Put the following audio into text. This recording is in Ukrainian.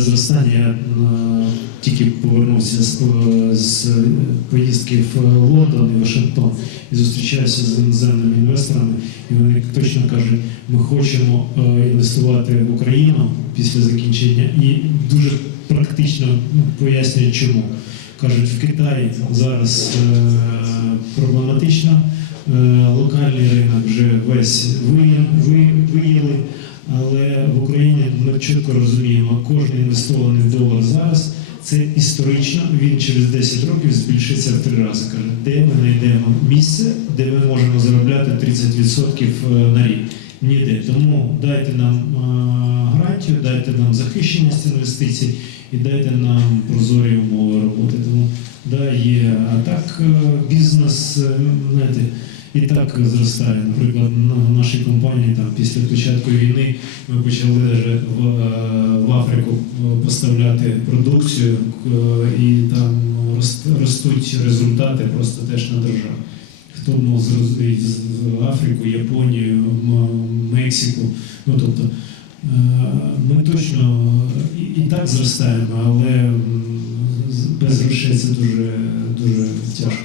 зростання. Я е, тільки повернувся з, з поїздки в Лондон і Вашингтон і зустрічаюся з іноземними інвесторами, і вони точно кажуть, ми хочемо е, інвестувати в Україну після закінчення і дуже практично ну, пояснюють, чому. Кажуть, в Китаї зараз е, проблематично, е, локальний ринок вже весь ви- ви- виїли, але в ми чітко розуміємо, кожен інвестований долар зараз це історично, він через 10 років збільшиться в три рази. Каже, де ми знайдемо місце, де ми можемо заробляти 30% на рік. Ніде. Тому дайте нам е, гарантію, дайте нам захищеність інвестицій і дайте нам прозорі умови роботи. Тому да, є. А так е, бізнес, е, знаєте, і так зростає. Наприклад, на нашій компанії там після початку війни ми почали в, е, в Африку е, поставляти продукцію, е, і там рост- ростуть результати просто теж на державі. Хто мов з Африку, Японію, Мексику, ну тобто. Ми точно і, так зростаємо, але без грошей це дуже, дуже тяжко.